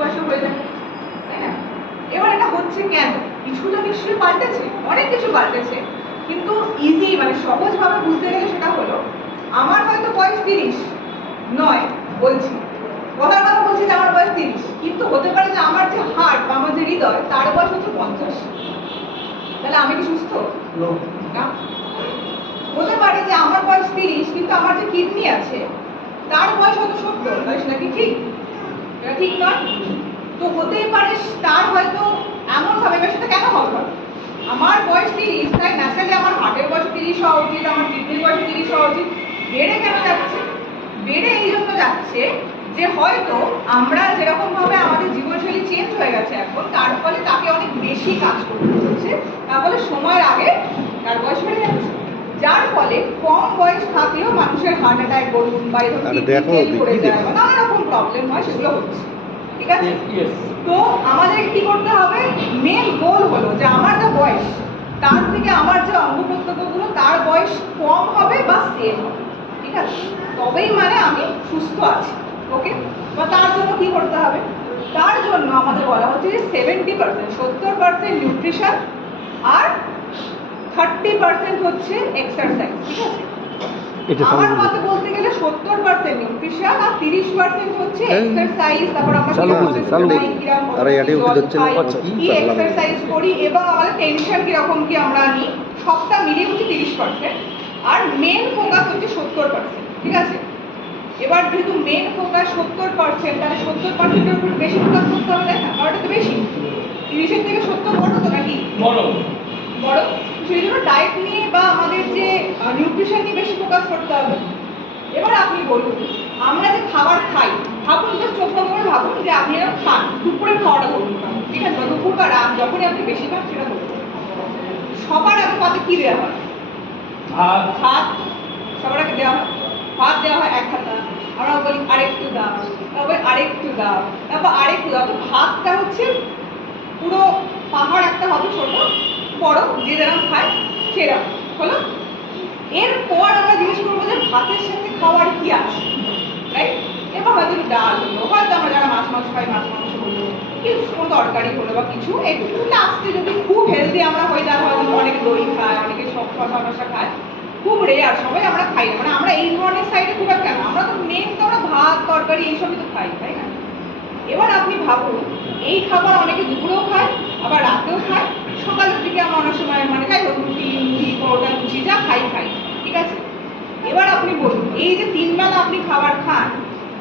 বয়সে হয়ে যাবে, তাই না? এবার এটা হচ্ছে কেন? কিছু তো নিশ্চয়ই পাল্টেছে, অনেক কিছু পাল্টেছে, কিন্তু ইজি মানে সহজভাবে বুঝতে গেলে সেটা হলো আমার হয়তো বয়স 30 নয়, বলছি কথার কথা বলছি যে আমার বয়স 30, কিন্তু হতে পারে যে আমার যে হার্ট বা আমার যে হৃদয় তার বয়স হচ্ছে 50। তাহলে আমি কি সুস্থ না? হতে পারে যে আমার বয়স 30 কিন্তু আমার যে কিডনি আছে তার বয়স হয়তো 70, তাহলে সেটা কি ঠিক? এটা ঠিক নয়। তো হতেই পারে তার হয়তো এমন ভাবে, সেটা কেন হবে? আমার বয়স 30, তাই ন্যাচারালি আমার হার্টের বয়স 30 হওয়া উচিত, আমার কিডনির বয়স 30 হওয়া উচিত। বেড়ে কেন যাচ্ছে? বেড়ে এই জন্য যাচ্ছে যে হয়তো আমরা যেরকম ভাবে আমাদের জীবনশৈলী চেঞ্জ হয়ে গেছে এখন, তার ফলে তাকে অনেক বেশি কাজ করতে হচ্ছে, তার ফলে সময়ের আগে তার বয়স বেড়ে যাচ্ছে, যার ফলে কম বয়স থাকলেও মানুষের হার্ট অ্যাটাক বলুন বা এরকম করে যায় বা নানা রকম প্রবলেম হয়, সেগুলো হচ্ছে। ঠিক আছে? তো আমাদের কি করতে হবে? মেন গোল হলো যে আমার যা বয়স তার থেকে আমার যে অঙ্গ প্রত্যঙ্গগুলো তার বয়স কম হবে বা সেম হবে, ঠিক আছে? তবেই মানে আমি সুস্থ আছি। ওকে, বা তার জন্য কি করতে হবে? তার জন্য আমাদের বলা হচ্ছে যে 70% নিউট্রিশন আর 30% হচ্ছে এক্সারসাইজ, ঠিক আছে? আমার মতে বলতে গেলে 70% নিউট্রিশন আর 30% হচ্ছে এক্সারসাইজ। তারপর আমরা কি এক্সারসাইজ করি এবং আমাদের টেনশন কিরকম কি আমরা নিই, সবটা মিলিয়ে হচ্ছে 30%। আর মেন ফোকাস হচ্ছে 70%, ঠিক আছে? এবার যেহেতু মেন ফোকাস 70%, তাহলে 70%-এর উপর বেশি ফোকাস করতে হবে, তাই না? কারণ এটা তো বেশি, 30-এর থেকে 70 বড় তো নাকি? বড়। সেই জন্য ডায়েট নিয়ে বা আমাদের যে নিউট্রিশন নিয়ে বেশি ফোকাস করতে হবে। এবার আপনি বলুন, আমরা যে খাবার খাই, ভাবুন, যে চোখ বন্ধ করে ভাবুন যে আপনি এরকম খান, দুপুরের খাওয়াটা বলুন, ঠিক আছে? দুপুর বা রাত যখনই আপনি বেশি খান সেটা বলুন। সবার আগে পাতে কি দেওয়া হয়? ভাত। সবার আগে দেওয়া হয় ভাত, দেওয়া হয় এক হাতা। আমরা বলি আরেকটু দাও, তারপর আরেকটু দাও, তারপর আরেকটু দাও। তো ভাতটা হচ্ছে পুরো পাহাড় একটা হবে, ছোট বড় যে যেরকম খায় সেরকম হলো। এরপর আমরা জিজ্ঞেস করবো যে ভাতের সাথে খাওয়ার কি আছে, রাইট? এবার হয়তো ডাল হলো, হয়তো আমরা যারা মাছ খাই মাছ মাংস হলো, কিছু কোনো তরকারি হলো বা কিছু, এগুলো লাস্টে যদি খুব হেলদি আমরা হই তাহলে হয়তো অনেকে দই খায়, অনেকে সব শশা খায়, খুব রেয়ার, সবাই আমরা খাই না। মানে আমরা এই ধরনের সাইডে খুব একটা না, আমরা তো মেন তো আমরা ভাত তরকারি এইসবই তো খাই, তাই না? এবার আপনি ভাবুন, এই খাবার অনেকে দুপুরেও খায়, আবার রাতেও খায়, সকালের দিকে আমরা অনেক সময় মানে খাই রুটি মুড়ি পরোটা লুচি যা খাই, ঠিক আছে? এবার আপনি বলুন, এই যে 3 বেলা আপনি খাবার খান,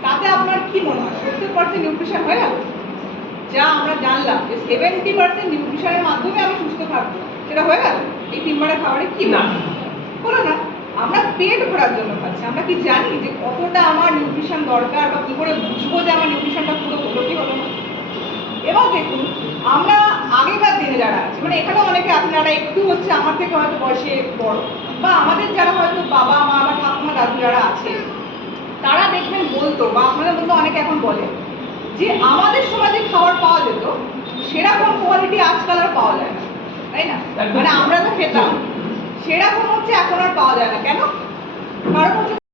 তাতে আপনার কি মনে হয় 70% নিউট্রিশন হয়ে গেল? যা আমরা জানলাম যে 70% নিউট্রিশনের মাধ্যমে আমি সুস্থ থাকবো, সেটা হয়ে গেল এই 3 বেলা খাবারে? কি না, হলো না। আমরা পেট ভরার জন্য খাচ্ছি, আমরা কি জানি যে কতটা আমার নিউট্রিশন দরকার বা কি করে বুঝবো যে আমার নিউট্রিশনটা পুরো হলো কি হলো না? এবং দেখুন, আমরা আগেকার দিনে যারা আছে, মানে এখানেও অনেকে আছেন যারা একটু হচ্ছে আমার থেকে হয়তো বয়সে বড়, বা আমাদের যারা হয়তো বাবা মা বা ঠাকুমা দাদু যারা আছে, তারা দেখবেন বলতো, বা আপনাদের মধ্যে অনেকে এখন বলে যে আমাদের সময় যে খাবার পাওয়া যেত সেরকম কোয়ালিটি আজকাল আর পাওয়া যায় না, তাই না? মানে আমরা তো খেতাম, সেরকম হচ্ছে এখন আর পাওয়া যায় না। কেন? কারণ হচ্ছে